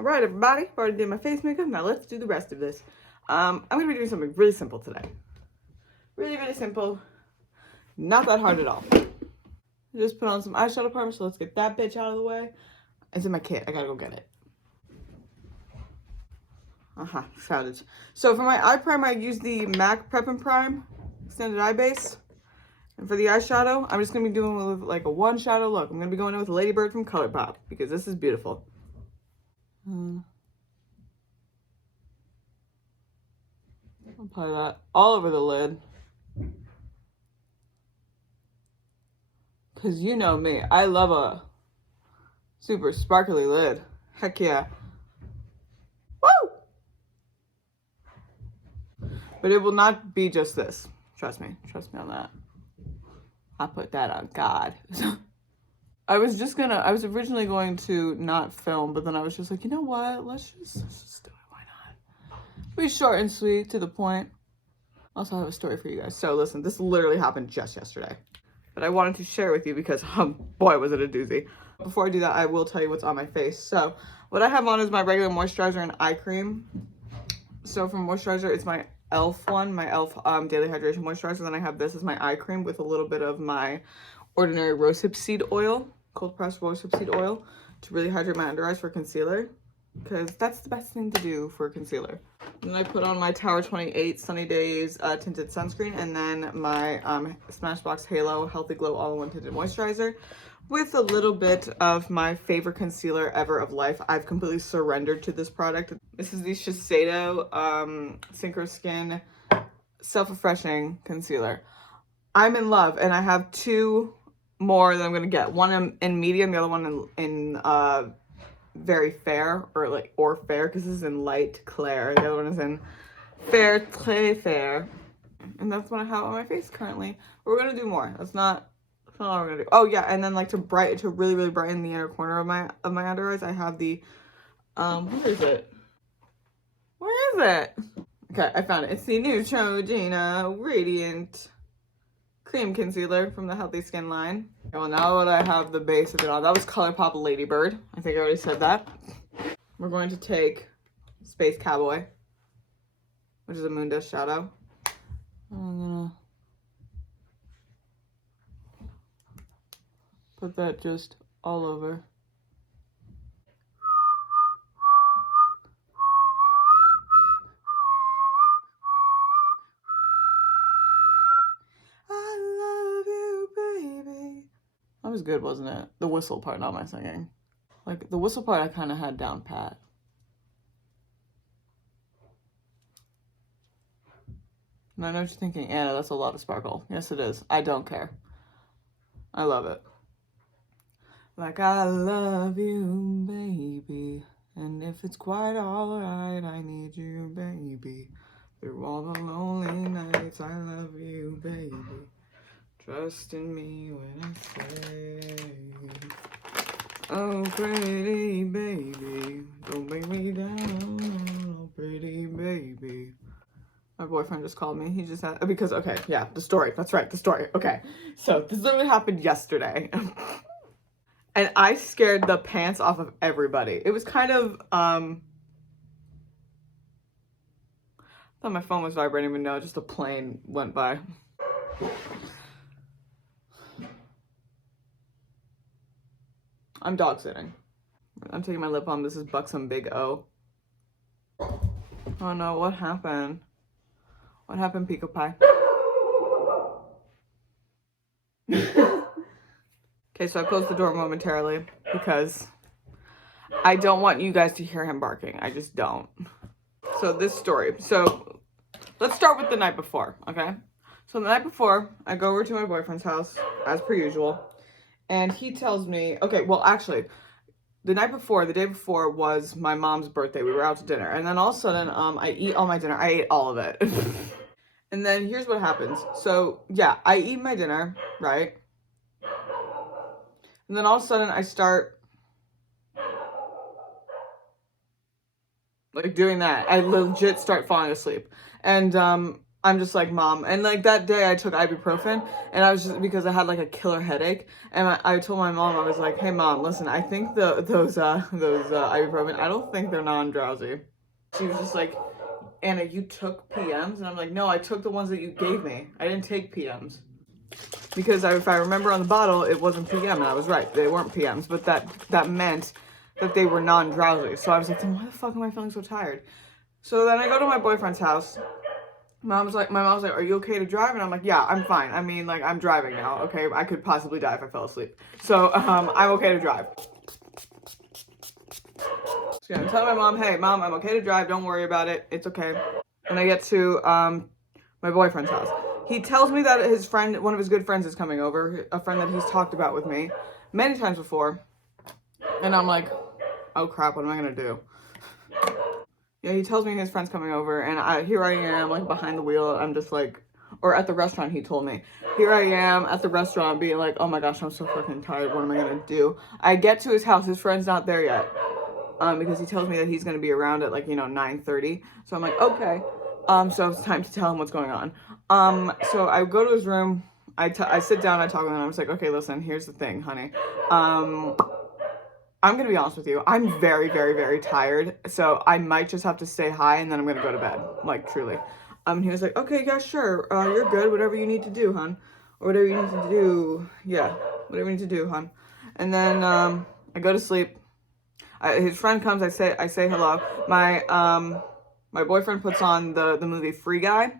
All right, everybody, I've already did my face makeup. Now let's do the rest of this. I'm going to be doing something really simple today. Really, really simple. Not that hard at all. Just put on some eyeshadow primer, so let's get that bitch out of the way. It's in my kit. I gotta go get it. Savage. So for my eye primer, I use the MAC Prep and Prime Extended Eye Base. And for the eyeshadow, I'm just going to be doing with like a one shadow look. I'm going to be going in with Lady Bird from ColourPop because this is beautiful. I'll apply that all over the lid. Because you know me, I love a super sparkly lid. Heck yeah. Woo! But it will not be just this. Trust me on that. I put that on God. I was originally going to not film, but then I was just like, you know what? Let's just do it. Why not? Be short and sweet, to the point. Also, I have a story for you guys. So listen, this literally happened just yesterday. But I wanted to share with you because, boy, was it a doozy. Before I do that, I will tell you what's on my face. So what I have on is my regular moisturizer and eye cream. So for moisturizer, it's my e.l.f. one, my e.l.f. Daily Hydration Moisturizer. Then I have this as my eye cream with a little bit of my ordinary rosehip seed oil, cold pressed rosehip seed oil, to really hydrate my under eyes for concealer. Because that's the best thing to do for concealer. And then I put on my Tower 28 Sunny Days tinted sunscreen, and then my Smashbox Halo Healthy Glow All-in-One Tinted Moisturizer with a little bit of my favorite concealer ever of life. I've completely surrendered to this product. This is the Shiseido Synchro Skin Self-Refreshing Concealer. I'm in love, and I have two more that I'm going to get. One in medium, the other one in very fair, or fair, because this is in light Claire. The other one is in fair, très fair. And that's what I have on my face currently. We're gonna do more. That's not all we're gonna do. Oh yeah, and then like to really, really brighten the inner corner of my under eyes, I have the where is it? Okay, I found it. It's the Neutrogena Radiant Cream Concealer from the Healthy Skin line. Okay, well, now that I have the base of it on, that was ColourPop Lady Bird. I think I already said that. We're going to take Space Cowboy, which is a Moon Dust shadow. I'm gonna put that just all over. That was good, wasn't it? The whistle part, not my singing. Like, the whistle part I kind of had down pat. And I know what you're thinking, Anna, that's a lot of sparkle. Yes, it is. I don't care. I love it. Like, I love you, baby. And if it's quite alright, I need you, baby. Through all the lonely nights, I love you, baby. Trust in me when I say, oh, pretty baby, don't bring me down, oh, pretty baby. My boyfriend just called me. He just had, because, okay, yeah, the story. That's right, the story. Okay, so this literally happened yesterday. And I scared the pants off of everybody. It was kind of, I thought my phone was vibrating, but no, just a plane went by. I'm dog sitting. I'm taking my lip balm. This is Buxom Big O. Oh no, what happened? What happened, Pico Pie? Okay, so I closed the door momentarily because I don't want you guys to hear him barking. I just don't. So this story. So let's start with the night before, okay? So the night before, I go over to my boyfriend's house, as per usual. And he tells me, okay, well, actually, the day before was my mom's birthday. We were out to dinner. And then all of a sudden, I eat all my dinner. I ate all of it. And then here's what happens. So, yeah, I eat my dinner, right? And then all of a sudden, I start, like, doing that. I legit start falling asleep. And I'm just like, Mom. And like that day I took ibuprofen, and I was just, because I had like a killer headache, and I told my mom, I was like, hey Mom, listen, I think those ibuprofen, I don't think they're non-drowsy. She was just like, Anna, you took PMs? And I'm like, no, I took the ones that you gave me. I didn't take PMs. Because if I remember on the bottle, it wasn't PM, and I was right. They weren't PMs, but that meant that they were non-drowsy. So I was like, then why the fuck am I feeling so tired? So then I go to my boyfriend's house. My mom's like, are you okay to drive? And I'm like, yeah, I'm fine. I mean, like, I'm driving now, okay? I could possibly die if I fell asleep. So, I'm okay to drive. So I'm telling my mom, hey, Mom, I'm okay to drive. Don't worry about it. It's okay. And I get to, my boyfriend's house. He tells me that his friend, one of his good friends is coming over, a friend that he's talked about with me many times before. And I'm like, oh crap, what am I gonna do? Yeah, he tells me his friend's coming over, and here I am, like, behind the wheel. I'm just like, or at the restaurant, he told me. Here I am at the restaurant being like, oh my gosh, I'm so fucking tired. What am I gonna do? I get to his house. His friend's not there yet, because he tells me that he's gonna be around at, like, 9:30. So I'm like, okay. So it's time to tell him what's going on. So I go to his room. I sit down. I talk with him. I was like, okay, listen, here's the thing, honey. I'm going to be honest with you. I'm very, very, very tired. So I might just have to say hi, and then I'm going to go to bed. Like, truly. He was like, okay, yeah, sure. You're good. Whatever you need to do, hon. Or whatever you need to do. Yeah. Whatever you need to do, hon. And then, I go to sleep. His friend comes. I say hello. My boyfriend puts on the movie Free Guy,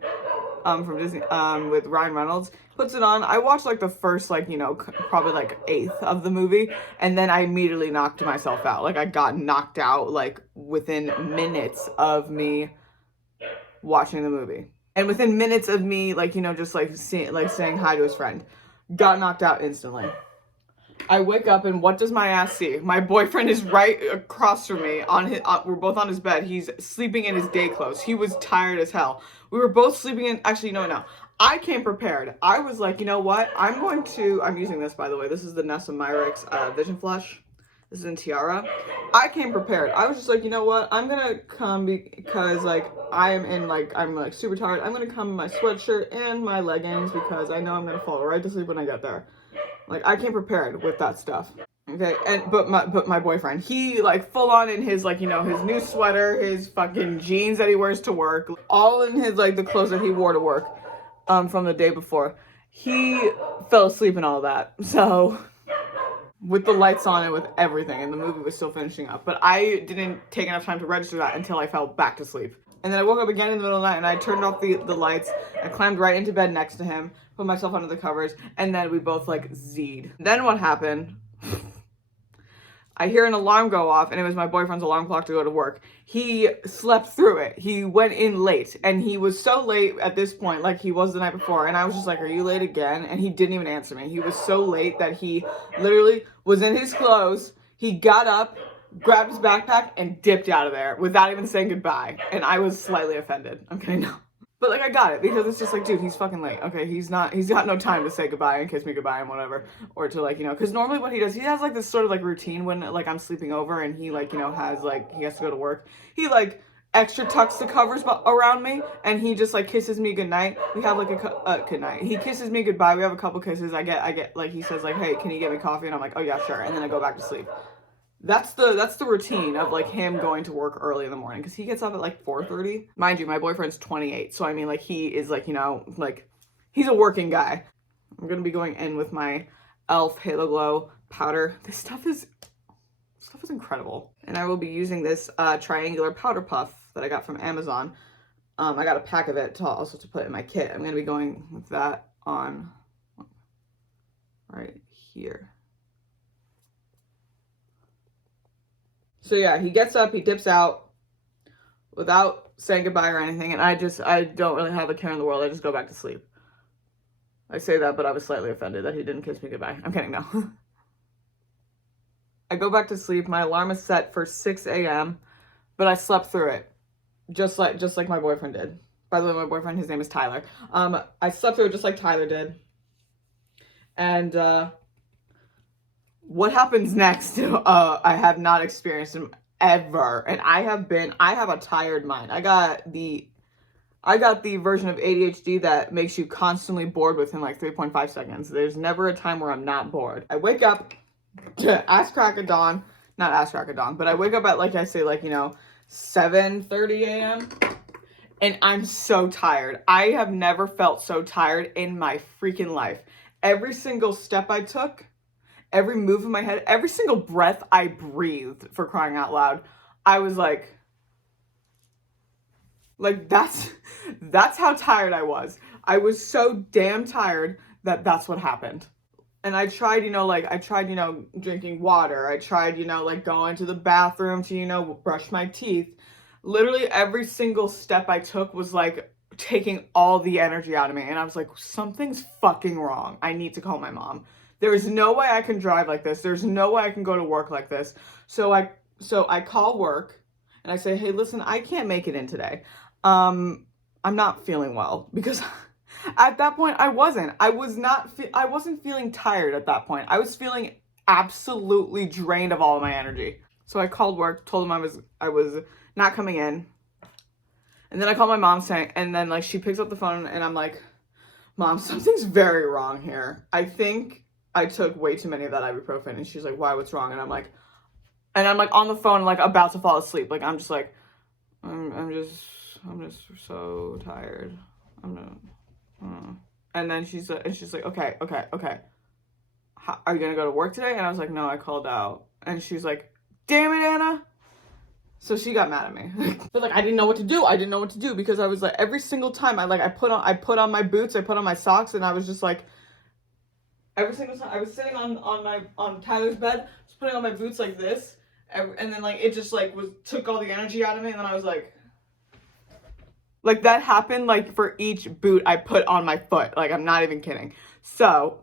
from Disney, with Ryan Reynolds. Puts it on. I watched like the first, like, probably like eighth of the movie, and then I immediately knocked myself out. Like, I got knocked out like within minutes of me watching the movie, and within minutes of me, like, just like saying hi to his friend. Got knocked out instantly. I wake up, and what does my ass see? My boyfriend is right across from me on his. We're both on his bed. He's sleeping in his day clothes. He was tired as hell. We were both sleeping in. Actually, no. I came prepared. I was like, you know what? I'm using this, by the way. This is the Nessa Myrix Vision Flush. This is in Tiara. I came prepared. I was just like, you know what? I'm gonna come because, like, I'm like super tired. I'm gonna come in my sweatshirt and my leggings because I know I'm gonna fall right to sleep when I get there. Like, I came prepared with that stuff. Okay, but my boyfriend, he, like, full on in his, like, his new sweater, his fucking jeans that he wears to work, all in his, like, the clothes that he wore to work, from the day before. He fell asleep and all that. So, with the lights on and with everything, and the movie was still finishing up. But I didn't take enough time to register that until I fell back to sleep. And then I woke up again in the middle of the night, and I turned off the lights. I climbed right into bed next to him, put myself under the covers, and then we both, like, Z'd. Then what happened? I hear an alarm go off, and it was my boyfriend's alarm clock to go to work. He slept through it. He went in late, and he was so late at this point, like he was the night before. And I was just like, are you late again? And he didn't even answer me. He was so late that he literally was in his clothes. He got up, grabbed his backpack, and dipped out of there without even saying goodbye. And I was slightly offended. I'm kidding, no. But, like, I got it, because it's just like, dude, he's fucking late. Okay, he's got no time to say goodbye and kiss me goodbye and whatever. Or to, like, because normally what he does, he has, like, this sort of, like, routine when, like, I'm sleeping over and he, like, has, like, he has to go to work. He, like, extra tucks the covers around me, and he just, like, kisses me goodnight. We have, like, good night. He kisses me goodbye. We have a couple kisses. I get, like, he says, like, hey, can you get me coffee? And I'm like, oh, yeah, sure. And then I go back to sleep. That's the routine of, like, him going to work early in the morning, because he gets up at, like, 4:30. Mind you, my boyfriend's 28, so I mean, like, he is, like, like, he's a working guy. I'm gonna be going in with my e.l.f. Halo Glow powder. This stuff is incredible. And I will be using this triangular powder puff that I got from Amazon. I got a pack of it to put in my kit. I'm gonna be going with that on right here. So yeah, he gets up, he dips out without saying goodbye or anything, and I don't really have a care in the world. I just go back to sleep. I say that, but I was slightly offended that he didn't kiss me goodbye. I'm kidding, no. I go back to sleep. My alarm is set for 6 a.m., but I slept through it, just like my boyfriend did. By the way, my boyfriend, his name is Tyler. I slept through it just like Tyler did. And what happens next, I have not experienced him ever. And I have a tired mind. I got the I got the version of ADHD that makes you constantly bored within like 3.5 seconds. There's never a time where I'm not bored. I wake up to ass crack of dawn, not ass crack of dawn, but I wake up at, like I say, like, 7:30 a.m. and I'm so tired. I have never felt so tired in my freaking life. Every single step I took, every move of my head, every single breath I breathed, for crying out loud, I was like that's how tired I was. I was so damn tired that that's what happened. And I tried, drinking water. I tried, like going to the bathroom to, brush my teeth. Literally every single step I took was like taking all the energy out of me. And I was like, something's fucking wrong. I need to call my mom. There is no way I can drive like this. There's no way I can go to work like this. So I call work and I say, hey, listen, I can't make it in today. I'm not feeling well, because at that point I wasn't feeling tired at that point. I was feeling absolutely drained of all of my energy. So I called work, told them I was not coming in. And then I called my mom and then like she picks up the phone and I'm like, Mom, something's very wrong here. I think I took way too many of that ibuprofen. And she's like, why, what's wrong? And I'm like on the phone, like about to fall asleep. Like I'm just like, I'm just so tired. And then she's like, okay. Are you gonna go to work today? And I was like, no, I called out. And she's like, damn it, Anna. So she got mad at me. But like I didn't know what to do. Because I was like, every single time I put on my boots, I put on my socks, and I was just like, every single time I was sitting on Tyler's bed, just putting on my boots like this, and then like it just like took all the energy out of me, and then I was like that happened like for each boot I put on my foot. Like I'm not even kidding. So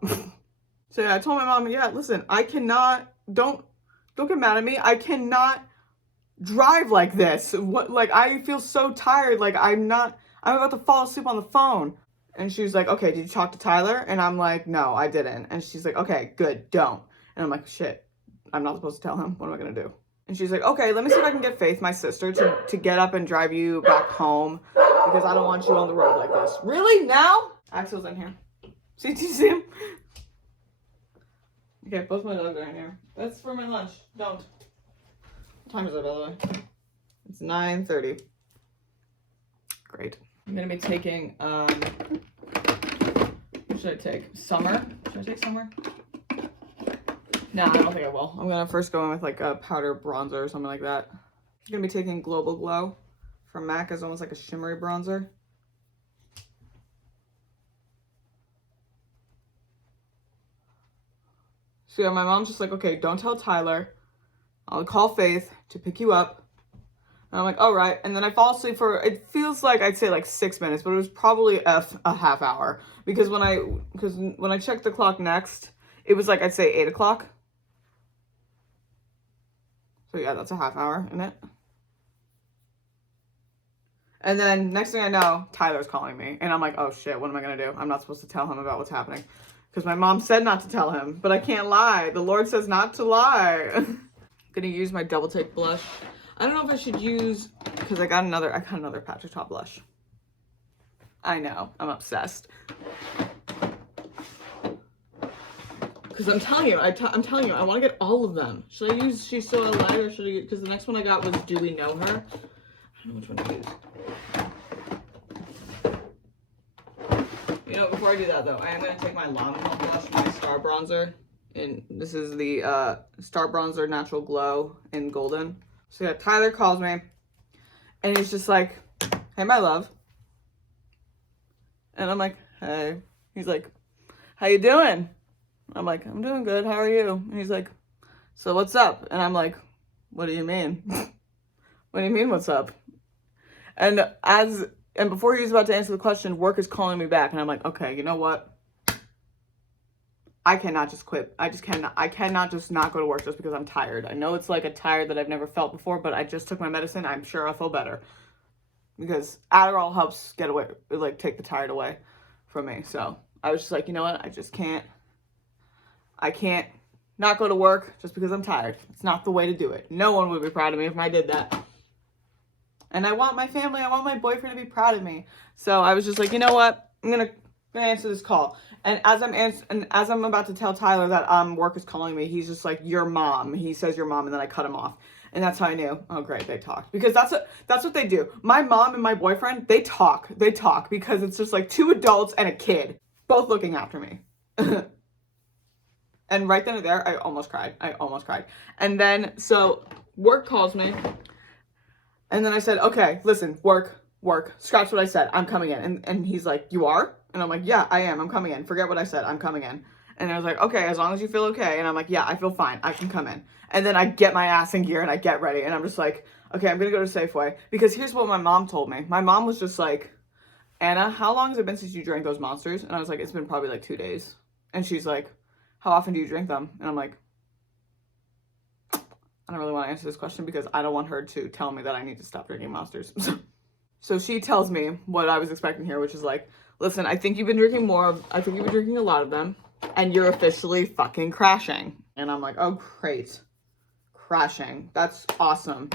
yeah, I told my mom, yeah, listen, I cannot, don't get mad at me. I cannot drive like this. Like I feel so tired. Like I'm about to fall asleep on the phone. And she was like, okay, did you talk to Tyler? And I'm like, no, I didn't. And she's like, okay, good, don't. And I'm like, shit, I'm not supposed to tell him. What am I gonna do? And she's like, okay, let me see if I can get Faith, my sister, to get up and drive you back home, because I don't want you on the road like this. Really? Now? Axel's in here. See, do you see him? Okay, both my dogs are in here. That's for my lunch. Don't. What time is it, by the way? It's 9:30. Great. I'm gonna be taking, what should I take? Summer? Should I take Summer? No, I don't think I will. I'm gonna first go in with like a powder bronzer or something like that. I'm gonna be taking Global Glow from MAC as almost like a shimmery bronzer. So yeah, my mom's just like, okay, don't tell Tyler. I'll call Faith to pick you up. And I'm like, all right. And then I fall asleep for, it feels like I'd say like 6 minutes, but it was probably a half hour. Because when I checked the clock next, it was like, I'd say 8 o'clock. So yeah, that's a half hour, isn't it? And then next thing I know, Tyler's calling me. And I'm like, oh shit, what am I going to do? I'm not supposed to tell him about what's happening. Because my mom said not to tell him. But I can't lie. The Lord says not to lie. I'm going to use my Double Take blush. I don't know if I should use, because I got another Patrick Ta blush. I know, I'm obsessed. Because I'm telling you, I want to get all of them. Should I use She's So Alive, or should I use, because the next one I got was Do We Know Her? I don't know which one to use. You know, before I do that though, I am going to take my Lancome blush, my Star Bronzer. And this is the Star Bronzer Natural Glow in Golden. So yeah, Tyler calls me. And he's just like, hey, my love. And I'm like, hey. He's like, how you doing? I'm like, I'm doing good. How are you? And he's like, so what's up? And I'm like, what do you mean? What do you mean, what's up? And before he was about to answer the question, work is calling me back. And I'm like, okay, you know what? I cannot just quit. I cannot just not go to work just because I'm tired. I know it's like a tired that I've never felt before, but I just took my medicine. I'm sure I'll feel better. Because Adderall helps get away, like take the tired away from me. So I was just like, you know what? I can't not go to work just because I'm tired. It's not the way to do it. No one would be proud of me if I did that. And I want my family, I want my boyfriend to be proud of me. So I was just like, you know what? I'm gonna answer this call. And as I'm about to tell Tyler that work is calling me, he's just like, your mom. He says your mom, and then I cut him off. And that's how I knew, oh great, they talked. Because that's what they do. My mom and my boyfriend, they talk. They talk because it's just like two adults and a kid, both looking after me. And right then and there, I almost cried. And then, so work calls me. And then I said, okay, listen, work. Scratch what I said. I'm coming in. And he's like, you are? And I'm like, yeah, I am. I'm coming in. Forget what I said. I'm coming in. And I was like, okay, as long as you feel okay. And I'm like, yeah, I feel fine. I can come in. And then I get my ass in gear and I get ready. And I'm just like, okay, I'm going to go to Safeway. Because here's what my mom told me. My mom was just like, Anna, how long has it been since you drank those Monsters? And I was like, it's been probably like 2 days. And she's like, how often do you drink them? And I'm like, I don't really want to answer this question because I don't want her to tell me that I need to stop drinking Monsters. So she tells me what I was expecting here, which is like, listen, I think you've been drinking a lot of them, and you're officially fucking crashing. And I'm like, oh, great. Crashing. That's awesome.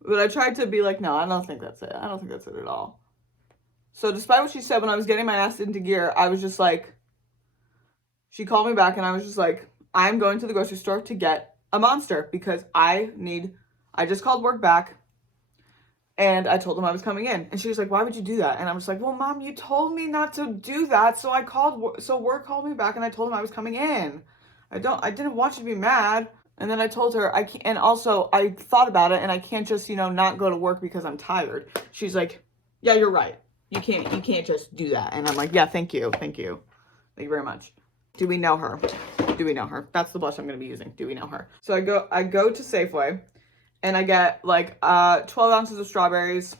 But I tried to be like, no, I don't think that's it. I don't think that's it at all. So despite what she said, when I was getting my ass into gear, I was just like, she called me back and I was just like, I'm going to the grocery store to get a Monster because I just called work back and I told them I was coming in. And she was like, why would you do that? And I'm just like, well, Mom, you told me not to do that. So work called me back and I told them I was coming in. I didn't want you to be mad. And then I told her, and also I thought about it and I can't just, not go to work because I'm tired. She's like, yeah, you're right. You can't just do that. And I'm like, yeah, thank you. Thank you very much. Do we know her? That's the blush I'm going to be using. Do we know her? So I go to Safeway and I get like 12 ounces of strawberries.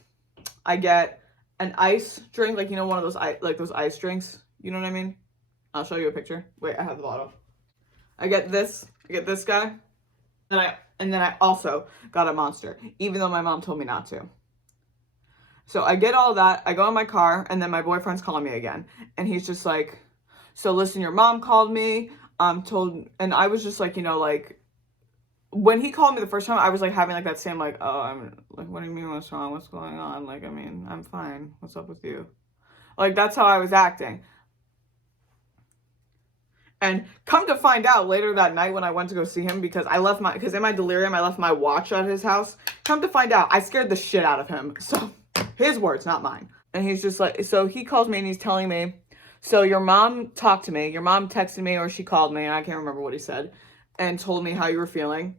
I get an ice drink, like, one of those those ice drinks. You know what I mean? I'll show you a picture. Wait, I have the bottle. I get this guy. And then I also got a Monster, even though my mom told me not to. So I get all that. I go in my car and then my boyfriend's calling me again. And he's just like, so listen, your mom called me, and I was just like, like, when he called me the first time, I was like having like that same like, oh, I'm like, what do you mean, what's wrong? What's going on? Like, I mean, I'm fine. What's up with you? Like, that's how I was acting. And come to find out later that night when I went to go see him, because in my delirium, I left my watch at his house. Come to find out, I scared the shit out of him. So, his words, not mine. And he's just like, so he calls me and he's telling me, so your mom talked to me, your mom texted me or she called me, and I can't remember what he said, and told me how you were feeling.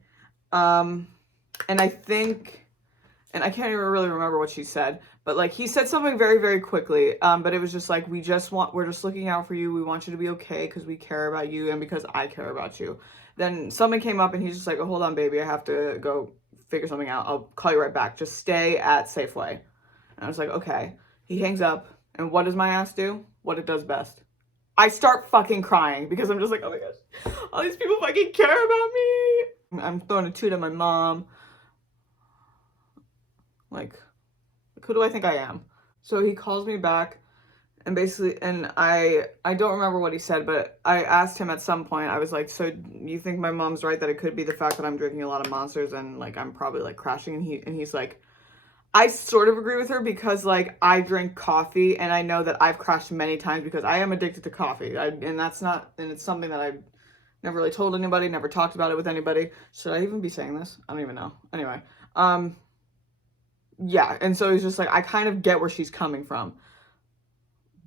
And I can't even really remember what she said, but like he said something very, very quickly. But it was just like, we're just looking out for you. We want you to be okay because we care about you and because I care about you. Then something came up and he's just like, oh, hold on, baby. I have to go figure something out. I'll call you right back. Just stay at Safeway. And I was like, okay. He hangs up. And what does my ass do? What it does best. I start fucking crying because I'm just like, oh my gosh, all these people fucking care about me. I'm throwing a toot at my mom. Like, who do I think I am? So he calls me back and basically, and I don't remember what he said, but I asked him at some point, I was like, so you think my mom's right that it could be the fact that I'm drinking a lot of Monsters and like I'm probably like crashing? And he's like, I sort of agree with her because like I drink coffee and I know that I've crashed many times because I am addicted to coffee. And it's something that I've never really told anybody, never talked about it with anybody. Should I even be saying this? I don't even know. Anyway, yeah. And so he's just like, I kind of get where she's coming from.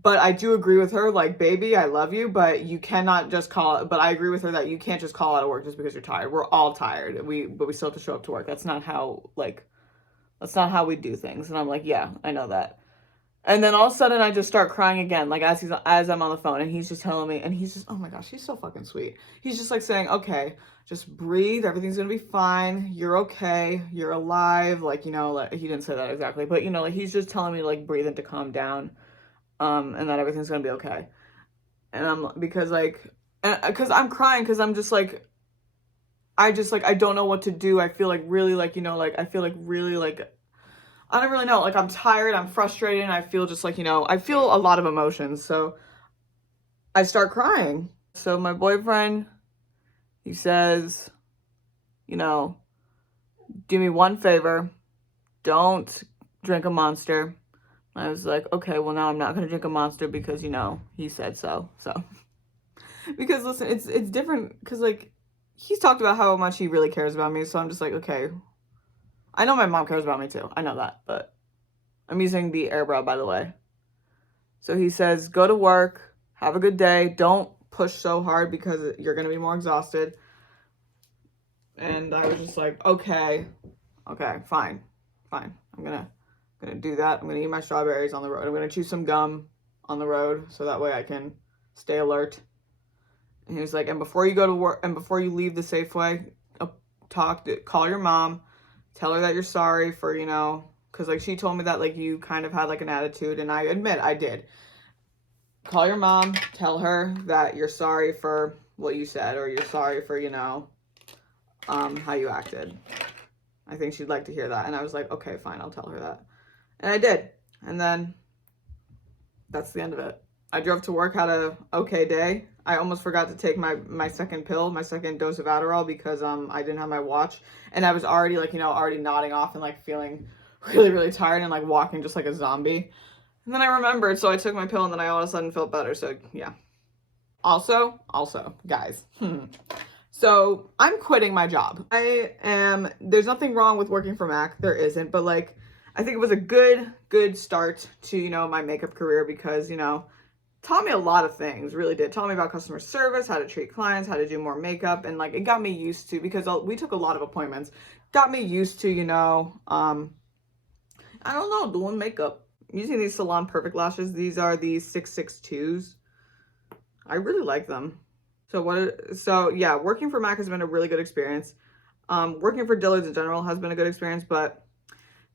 But I do agree with her, like, baby, I love you, but you cannot just but I agree with her that you can't just call out of work just because you're tired. We're all tired. But we still have to show up to work. That's not how we do things. And I'm like, yeah, I know that. And then all of a sudden I just start crying again, like as I'm on the phone, and he's just telling me, and he's just, oh my gosh, he's so fucking sweet. He's just like saying, okay, just breathe. Everything's going to be fine. You're okay. You're alive. Like, like, he didn't say that exactly, but like, he's just telling me like, breathe and to calm down. And that everything's going to be okay. And because I'm crying because I'm just like, I don't know what to do. I feel like really like, I feel like really like, I don't really know. Like I'm tired, I'm frustrated, and I feel just like, I feel a lot of emotions. So I start crying. So my boyfriend, he says, do me one favor. don't drink a Monster. I was like, okay, well, now I'm not going to drink a Monster because, you know, he said so. So, because listen, it's different because, like, he's talked about how much he really cares about me. So I'm just like, okay, I know my mom cares about me too. I know that, but I'm using the Airbrow, by the way. So he says, go to work, have a good day. Don't push so hard because you're going to be more exhausted. And I was just like, okay, fine. I'm gonna do that. I'm gonna eat my strawberries on the road. I'm gonna chew some gum on the road so that way I can stay alert. And he was like, and before you go to work and before you leave the Safeway, call your mom, tell her that you're sorry for, you know, because like she told me that like you kind of had like an attitude, and I admit I did. Call your mom, tell her that you're sorry for what you said, or you're sorry for, you know, how you acted. I think she'd like to hear that. And I was like, okay, fine, I'll tell her that. And I did. And then that's the end of it. I drove to work, had a okay day. I almost forgot to take my second pill, my second dose of Adderall, because I didn't have my watch. And I was already like, you know, already nodding off and like feeling really, really tired and like walking just like a zombie. And then I remembered, so I took my pill and then I all of a sudden felt better. So yeah. Also, guys, so I'm quitting my job. There's nothing wrong with working for MAC. There isn't, but like, I think it was a good start to, you know, my makeup career because, you know, taught me a lot of things, really did. Taught me about customer service, how to treat clients, how to do more makeup. And like, it got me used to, because we took a lot of appointments, got me used to, you know, I don't know, doing makeup. I'm using these Salon Perfect lashes. These are the 662s. I really like them. So yeah, working for MAC has been a really good experience. Working for Dillard's in general has been a good experience, but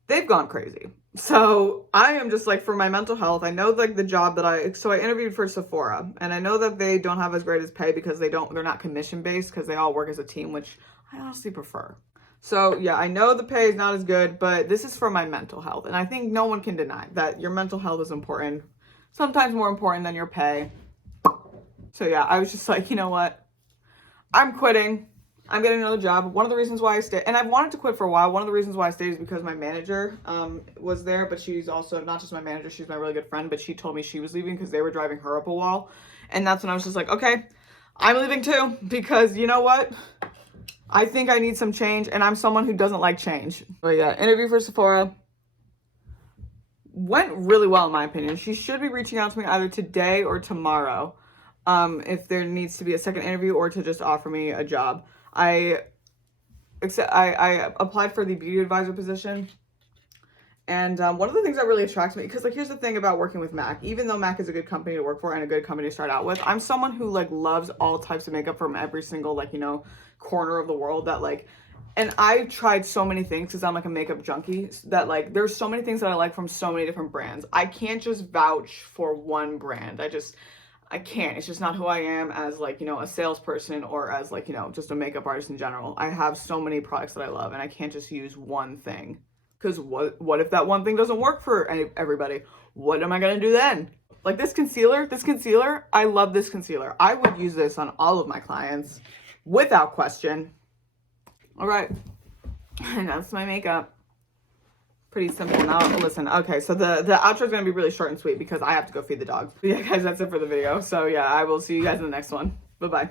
they've gone crazy. So I am just like, for my mental health, I know like the job that I interviewed for Sephora, and I know that they don't have as great as pay because they're not commission based, because they all work as a team, which I honestly prefer. So yeah, I know the pay is not as good, but this is for my mental health. And I think no one can deny that your mental health is important, sometimes more important than your pay. So yeah, I was just like, you know what? I'm quitting. I'm getting another job. One of the reasons why I stayed, and I've wanted to quit for a while. One of the reasons why I stayed is because my manager was there, but she's also not just my manager, she's my really good friend, but she told me she was leaving because they were driving her up a wall. And that's when I was just like, okay, I'm leaving too, because you know what? I think I need some change, and I'm someone who doesn't like change. But yeah, interview for Sephora went really well in my opinion. She should be reaching out to me either today or tomorrow. If there needs to be a second interview or to just offer me a job. I applied for the beauty advisor position. And one of the things that really attracts me, because like, here's the thing about working with MAC, even though MAC is a good company to work for and a good company to start out with, I'm someone who like loves all types of makeup from every single, like, you know, corner of the world, that like, and I tried so many things because I'm like a makeup junkie, that like, there's so many things that I like from so many different brands. I can't just vouch for one brand. I can't. It's just not who I am as like, you know, a salesperson or as like, you know, just a makeup artist in general. I have so many products that I love, and I can't just use one thing. Because what if that one thing doesn't work for everybody? What am I going to do then? Like this concealer, I love this concealer. I would use this on all of my clients without question. All right. And that's my makeup. Pretty simple. Now, listen, okay, so the outro is going to be really short and sweet because I have to go feed the dogs. But yeah, guys, that's it for the video. So yeah, I will see you guys in the next one. Bye-bye.